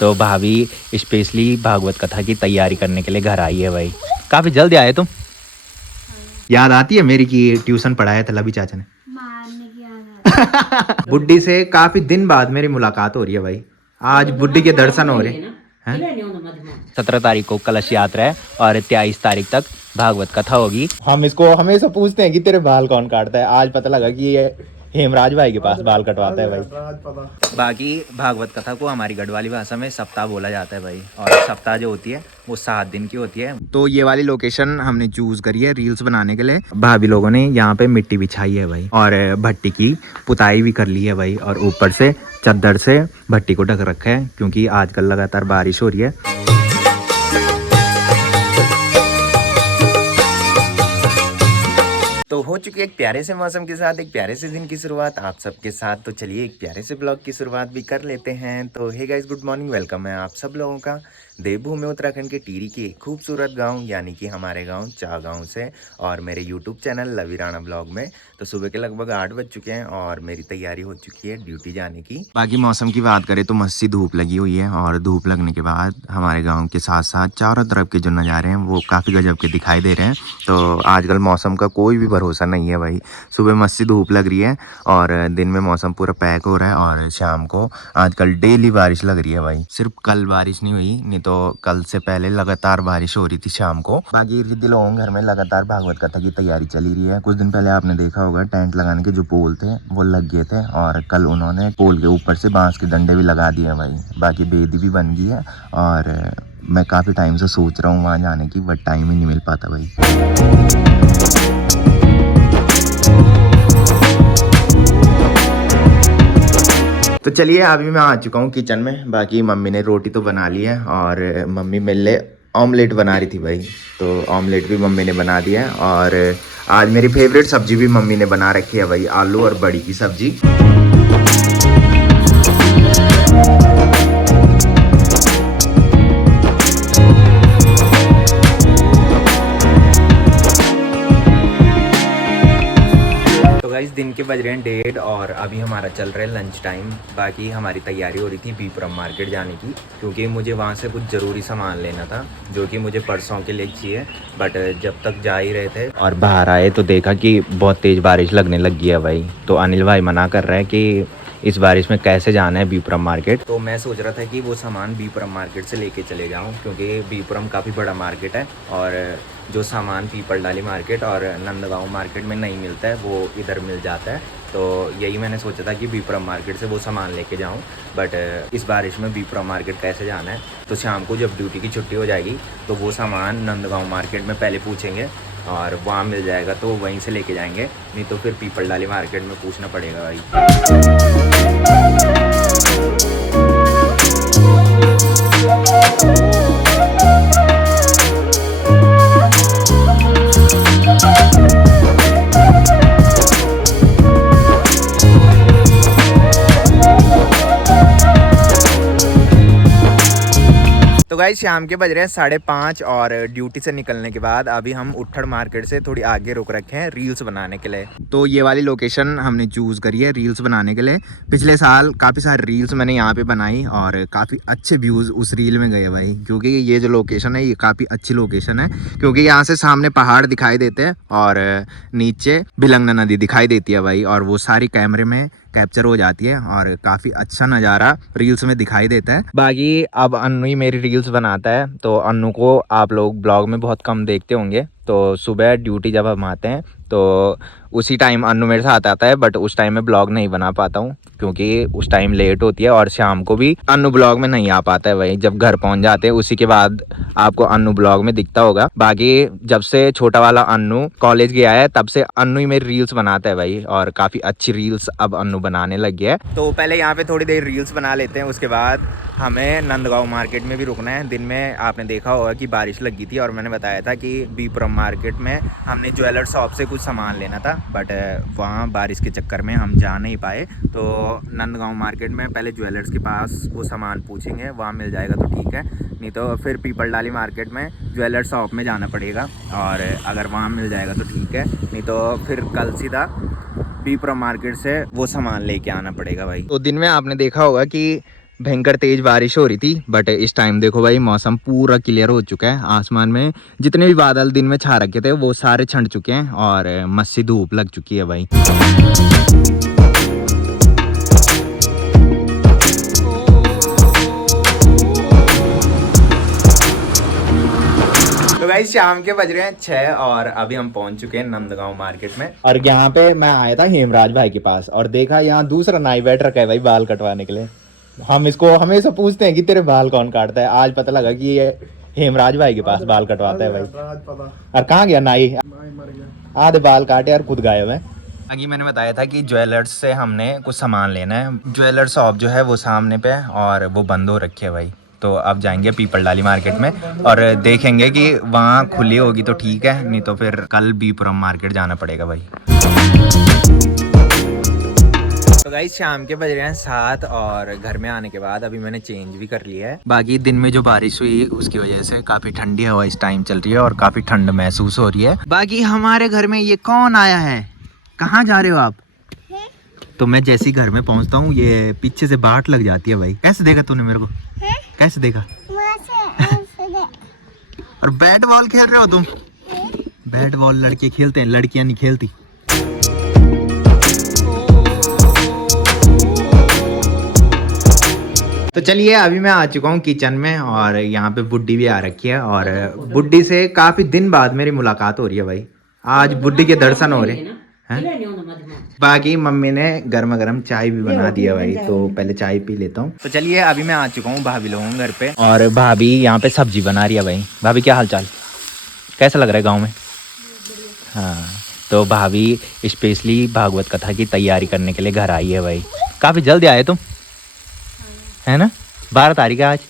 तो भाभी स्पेशली भागवत कथा की तैयारी करने के लिए घर आई है भाई। काफी जल्दी आए तुम। याद आती है मेरी कि ट्यूशन पढ़ाया था लभी चाचा ने। मारने की आदत। बुड्ढी से काफी दिन बाद मेरी मुलाकात हो रही है भाई। आज बुड्ढी के दर्शन हो रहे हैं। 17 तारीख को कलश यात्रा है और 23 तारीख तक भागवत कथा होगी। हम इसको हमेशा पूछते हैं कि तेरे बाल कौन काटता है। आज पता लगा कि ये हेमराज भाई के पास बाल कटवाता है भाई। बाकी भागवत कथा को हमारी गढ़वाली भाषा में सप्ताह बोला जाता है भाई। और सप्ताह जो होती है वो 7 दिन की होती है। तो ये वाली लोकेशन हमने चूज करी है रील्स बनाने के लिए। भाभी लोगों ने यहाँ पे मिट्टी बिछाई है भाई और भट्टी की पुताई भी कर ली है भाई। और ऊपर से चद्दर से भट्टी को ढक रखा है क्योंकि आजकल लगातार बारिश हो रही है। तो हो चुकी एक प्यारे से मौसम के साथ एक प्यारे से दिन की शुरुआत आप सबके साथ। तो चलिए एक प्यारे से ब्लॉग की शुरुआत भी कर लेते हैं। तो hey guys good morning, welcome है आप सब लोगों का देवभूमि उत्तराखंड के टिहरी के एक खूबसूरत गांव यानी कि हमारे गांव चा गांव से और मेरे यूट्यूब चैनल लवी राणा ब्लॉग में। तो सुबह के लगभग 8 बज चुके हैं और मेरी तैयारी हो चुकी है ड्यूटी जाने की। बाकी मौसम की बात करें तो मस्ती धूप लगी हुई है और धूप लगने के बाद हमारे गाँव के साथ साथ चारों तरफ के जो नज़ारे हैं वो काफ़ी गजब के दिखाई दे रहे हैं। तो आजकल मौसम का कोई भी भरोसा नहीं है भाई। सुबह मस्ती धूप लग रही है और दिन में मौसम पूरा पैक हो रहा है और शाम को आजकल डेली बारिश लग रही है भाई। सिर्फ कल बारिश नहीं हुई, नहीं तो कल से पहले लगातार बारिश हो रही थी शाम को। बाकी रिद्धि लोगों घर में लगातार भागवत कथा की तैयारी चली रही है। कुछ दिन पहले आपने देखा होगा टेंट लगाने के जो पोल थे वो लग गए थे और कल उन्होंने पोल के ऊपर से बांस के डंडे भी लगा दिए भाई। बाकी बेदी भी बन गई है और मैं काफ़ी टाइम से सोच रहा हूँ वहाँ जाने की, बट टाइम ही नहीं मिल पाता भाई। तो चलिए अभी मैं आ चुका हूँ किचन में। बाकी मम्मी ने रोटी तो बना ली है और मम्मी मेरे लिए ऑमलेट बना रही थी भाई। तो ऑमलेट भी मम्मी ने बना दिया है और आज मेरी फेवरेट सब्जी भी मम्मी ने बना रखी है भाई, आलू और बड़ी की सब्जी। इस दिन के बज रहे हैं 1:30 और अभी हमारा चल रहा है लंच टाइम। बाकी हमारी तैयारी हो रही थी बीपुरम मार्केट जाने की क्योंकि मुझे वहाँ से कुछ ज़रूरी सामान लेना था जो कि मुझे परसों के लिए चाहिए। बट जब तक जा ही रहे थे और बाहर आए तो देखा कि बहुत तेज़ बारिश लगने लग गई है भाई। तो अनिल भाई मना कर रहा है कि इस बारिश में कैसे जाना है बीपुरम मार्केट। तो मैं सोच रहा था कि वो सामान बीपुरम मार्केट से लेके चले जाऊँ क्योंकि बीपुरम काफ़ी बड़ा मार्केट है और जो सामान पीपल डाली मार्केट और नंदगांव मार्केट में नहीं मिलता है वो इधर मिल जाता है। तो यही मैंने सोचा था कि बीपुरम मार्केट से वो सामान लेके जाऊं। बट इस बारिश में बीपुरम मार्केट कैसे जाना है, तो शाम को जब ड्यूटी की छुट्टी हो जाएगी तो वो सामान नंदगांव मार्केट में पहले पूछेंगे और वहाँ मिल जाएगा तो वहीं से लेके जाएंगे, नहीं तो फिर पीपल डाली मार्केट में पूछना पड़ेगा भाई। तो गाइस शाम के बज रहे हैं 5:30 और ड्यूटी से निकलने के बाद अभी हम उठड़ मार्केट से थोड़ी आगे रुक रखे हैं रील्स बनाने के लिए। तो ये वाली लोकेशन हमने चूज़ करी है रील्स बनाने के लिए। पिछले साल काफ़ी सारे रील्स मैंने यहाँ पे बनाई और काफ़ी अच्छे व्यूज़ उस रील में गए भाई क्योंकि ये जो लोकेशन है ये काफ़ी अच्छी लोकेशन है क्योंकि यहाँ से सामने पहाड़ दिखाई देते हैं और नीचे भिलंगना नदी दिखाई देती है भाई और वो सारी कैमरे में कैप्चर हो जाती है और काफ़ी अच्छा नज़ारा रील्स में दिखाई देता है। बाकी अब अन्नू ही मेरी रील्स बनाता है तो अन्नू को आप लोग ब्लॉग में बहुत कम देखते होंगे। तो सुबह ड्यूटी जब हम आते हैं तो उसी टाइम अन्नू मेरे साथ आता है, बट उस टाइम में ब्लॉग नहीं बना पाता हूँ क्योंकि उस टाइम लेट होती है और शाम को भी अन्नू ब्लॉग में नहीं आ पाता है भाई। जब घर पहुँच जाते हैं उसी के बाद आपको अन्नू ब्लॉग में दिखता होगा। बाकी जब से छोटा वाला अन्नू कॉलेज गया है तब से अन्नू ही मेरी रील्स बनाता है भाई और काफ़ी अच्छी रील्स अब अन्नू बनाने लग गया है। तो पहले यहाँ पे थोड़ी देर रील्स बना लेते हैं, उसके बाद हमें नंदगांव मार्केट में भी रुकना है। दिन में आपने देखा होगा कि बारिश लगी थी और मैंने बताया था कि बीपुरम मार्केट में हमने ज्वेलर शॉप से कुछ सामान लेना था, बट वहाँ बारिश के चक्कर में हम जा नहीं पाए। तो नंदगांव मार्केट में पहले ज्वेलर्स के पास वो सामान पूछेंगे, वहाँ मिल जाएगा तो ठीक है, नहीं तो फिर पीपल डाली मार्केट में ज्वेलर शॉप में जाना पड़ेगा और अगर वहाँ मिल जाएगा तो ठीक है, नहीं तो फिर कल सीधा बीपुरम मार्केट से वो सामान लेके आना पड़ेगा भाई। तो दिन में आपने देखा होगा कि भयंकर तेज बारिश हो रही थी, बट इस टाइम देखो भाई मौसम पूरा क्लियर हो चुका है। आसमान में जितने भी बादल दिन में छा रखे थे वो सारे छंट चुके हैं और मस्सी धूप लग चुकी है भाई। तो गाइस शाम के बज रहे हैं 6 और अभी हम पहुंच चुके हैं नंदगांव मार्केट में। और यहाँ पे मैं आया था हेमराज भाई के पास और देखा यहाँ दूसरा नाई बैठ रखा है भाई बाल कटवाने के लिए। हम इसको हमेशा पूछते हैं कि तेरे बाल कौन काटता है, आज पता लगा कि ये हेमराज भाई के पास बाल कटवाता है भाई। और कहाँ गया नाई? आधे बाल काटे और खुद गायब है। आगे मैंने बताया था कि ज्वेलर्स से हमने कुछ सामान लेना है। ज्वेलर शॉप जो है वो सामने पे और वो बंद हो रखी है भाई। तो अब जाएंगे पीपल डाली मार्केट में और देखेंगे कि वहाँ खुली होगी तो ठीक है, नहीं तो फिर कल बीपुरम मार्केट जाना पड़ेगा भाई। तो गाइस शाम के बज रहे हैं 7 और घर में आने के बाद अभी मैंने चेंज भी कर लिया है। बाकी दिन में जो बारिश हुई उसकी वजह से काफी ठंडी हवा इस टाइम चल रही है और काफी ठंड महसूस हो रही है। बाकी हमारे घर में ये कौन आया है? कहाँ जा रहे हो आप? तो मैं जैसे ही घर में पहुंचता हूँ ये पीछे से बाट लग जाती है भाई। कैसे देखा तूने मेरे को? कैसे देखा? और बैट बॉल खेल रहे हो तुम? बैट बॉल लड़के खेलते हैं, लड़कियां नहीं खेलती। तो चलिए अभी मैं आ चुका हूँ किचन में और यहाँ पे बुड्डी भी आ रखी है और बुड्डी से काफी दिन बाद मेरी मुलाकात हो रही है भाई। आज बुड्डी के दर्शन हो रहे हैं। बाकी मम्मी ने गर्मा गर्म चाय भी बना दिया भाई, तो पहले चाय पी लेता हूँ। तो चलिए अभी मैं आ चुका हूँ भाभी लोगों के घर पे और भाभी यहाँ पे सब्जी बना रही है भाई। भाभी क्या हाल चाल, कैसा लग रहा है गाँव में? हाँ, तो भाभी स्पेशली भागवत कथा की तैयारी करने के लिए घर आई है भाई। काफी जल्दी आए तुम, है ना? 12 तारीख है आज,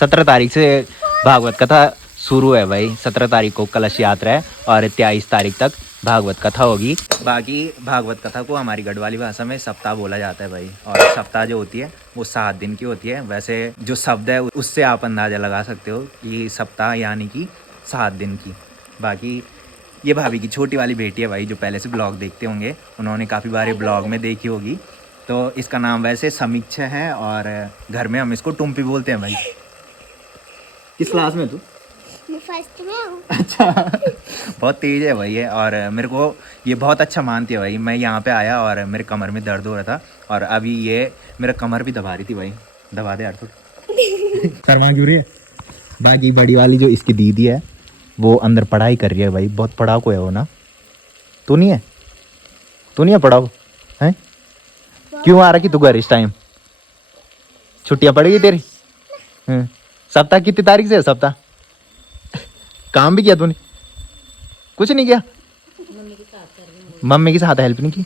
17 तारीख से भागवत कथा शुरू है भाई। 17 तारीख को कलश यात्रा है और 23 तारीख तक भागवत कथा होगी। बाकी भागवत कथा को हमारी गढ़वाली भाषा में सप्ताह बोला जाता है भाई। और सप्ताह जो होती है वो 7 दिन की होती है। वैसे जो शब्द है उससे आप अंदाज़ा लगा सकते हो कि सप्ताह यानी कि 7 दिन की। बाकी ये भाभी की छोटी वाली बेटी है भाई, जो पहले से ब्लॉग देखते होंगे, उन्होंने काफ़ी बारे ब्लॉग में देखी होगी। तो इसका नाम वैसे समीक्षा है और घर में हम इसको टुम्पी बोलते हैं भाई। किस क्लास में तू? फर्स्ट में हूँ। अच्छा बहुत तेज है भाई ये और मेरे को ये बहुत अच्छा मानती है भाई। मैं यहाँ पे आया और मेरे कमर में दर्द हो रहा था और अभी ये मेरा कमर भी दबा रही थी भाई। दबा दे यार थोड़ी। शर्मा क्यों रही है? बाकी बड़ी वाली जो इसकी दीदी है वो अंदर पढ़ाई कर रही है भाई। बहुत पढ़ाकू है वो ना। तू नहीं है? तू नहीं है पढ़ाकू है? क्यों आ रहा कि तू घर इस टाइम? छुट्टियां पड़ेगी तेरी? सप्ताह कितनी तारीख से है सप्ताह? काम भी किया तूने? कुछ नहीं किया? मम्मी के साथ हेल्प नहीं की?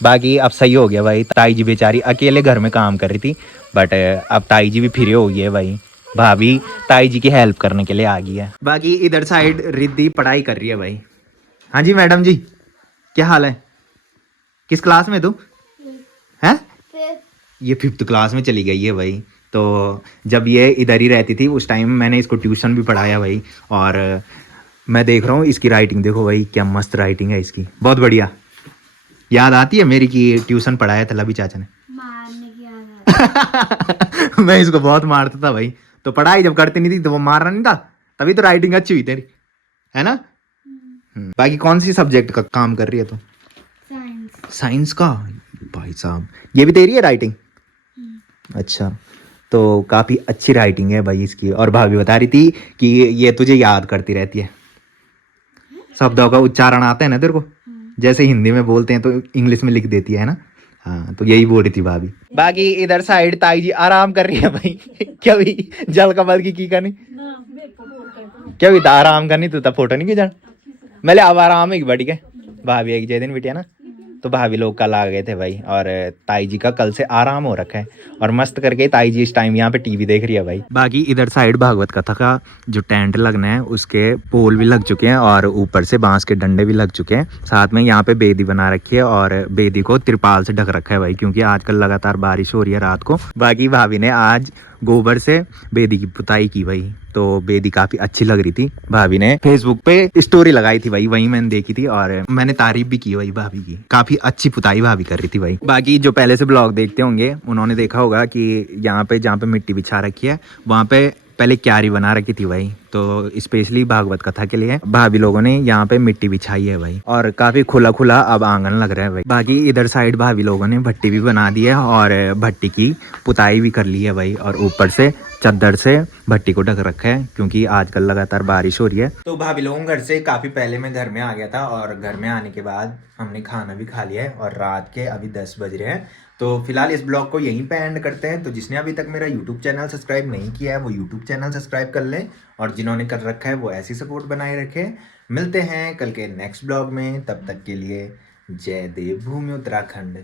बाकी अब सही हो गया भाई। ताई जी बेचारी अकेले घर में काम कर रही थी, बट अब ताई जी भी फ्री हो गई है भाई। भाभी ताई जी की हेल्प करने के लिए आ गई है। बाकी इधर साइड रिद्धि पढ़ाई कर रही है भाई। हाँ जी मैडम जी, क्या हाल है? किस क्लास में तू है? ये 5th क्लास में चली गई है भाई। तो जब ये इधर ही रहती थी उस टाइम मैंने इसको ट्यूशन भी पढ़ाया भाई। और मैं देख रहा हूँ इसकी राइटिंग देखो भाई, क्या मस्त राइटिंग है इसकी, बहुत बढ़िया। याद आती है मेरी कि ट्यूशन पढ़ाया था लभी चाचा ने? मारने की आदत। मैं इसको बहुत मारता था भाई। तो पढ़ाई जब करती नहीं थी तो वो मारना नहीं था, तभी तो राइटिंग अच्छी हुई तेरी, है ना? बाकी कौन सी सब्जेक्ट का काम कर रही है तू? साइंस का? भाई साहब ये भी तेरी है राइटिंग? अच्छा, तो काफ़ी अच्छी राइटिंग है भाई इसकी। और भाभी बता रही थी कि ये तुझे याद करती रहती है। शब्दों का उच्चारण आता है ना तेरे को? जैसे हिंदी में बोलते हैं तो इंग्लिश में लिख देती है ना? हाँ, तो यही बोल रही थी भाभी। बाकी इधर साइड ताई जी आराम कर रही है भाई। क्या भी जल कमल की करनी? क्या भी आराम करनी? तू तब फोटो नहीं खींचा? मैं अब आराम है बढ़ी के भाभी एक दिन बिटिया ना। तो भाभी लोग कल आ गए थे भाई और ताई जी का कल से आराम हो रखा है और मस्त करके ताई जी इस टाइम यहाँ पे टीवी देख रही है भाई। बाकी इधर साइड भागवत कथा का जो टेंट लगना है उसके पोल भी लग चुके हैं और ऊपर से बांस के डंडे भी लग चुके हैं। साथ में यहाँ पे बेदी बना रखी है और बेदी को तिरपाल से ढक रखा है भाई, क्योंकि आजकल लगातार बारिश हो रही है रात को। बाकी भाभी ने आज गोबर से बेदी की पुताई की भाई। तो बेदी काफी अच्छी लग रही थी। भाभी ने फेसबुक पे स्टोरी लगाई थी भाई, वही मैंने देखी थी और मैंने तारीफ भी की भाई भाभी की। काफी अच्छी पुताई भाभी कर रही थी भाई। बाकी जो पहले से ब्लॉग देखते होंगे उन्होंने देखा होगा कि यहाँ पे जहाँ पे मिट्टी बिछा रखी है वहाँ पे पहले क्यारी बना रखी थी भाई। तो स्पेशली भागवत कथा के लिए भाभी लोगों ने यहाँ पे मिट्टी बिछाई है भाई, और काफी खुला खुला अब आंगन लग रहा है भाई। बाकी इधर साइड भाभी लोगों ने भट्टी भी बना दी है और भट्टी की पुताई भी कर ली है भाई, और ऊपर से चद्दर से भट्टी को ढक रखा है क्योंकि आजकल लगातार बारिश हो रही है। तो भाभी लोगों घर से काफी पहले मैं घर में आ गया था, और घर में आने के बाद हमने खाना भी खा लिया है और रात के अभी 10 बज रहे हैं। तो फिलहाल इस ब्लॉग को यहीं पे एंड करते हैं। तो जिसने अभी तक मेरा यूट्यूब चैनल सब्सक्राइब नहीं किया है वो यूट्यूब चैनल सब्सक्राइब कर लें, और जिन्होंने कर रखा है वो ऐसी सपोर्ट बनाए रखे। मिलते हैं कल के नेक्स्ट ब्लॉग में, तब तक के लिए जय देवभूमि उत्तराखंड।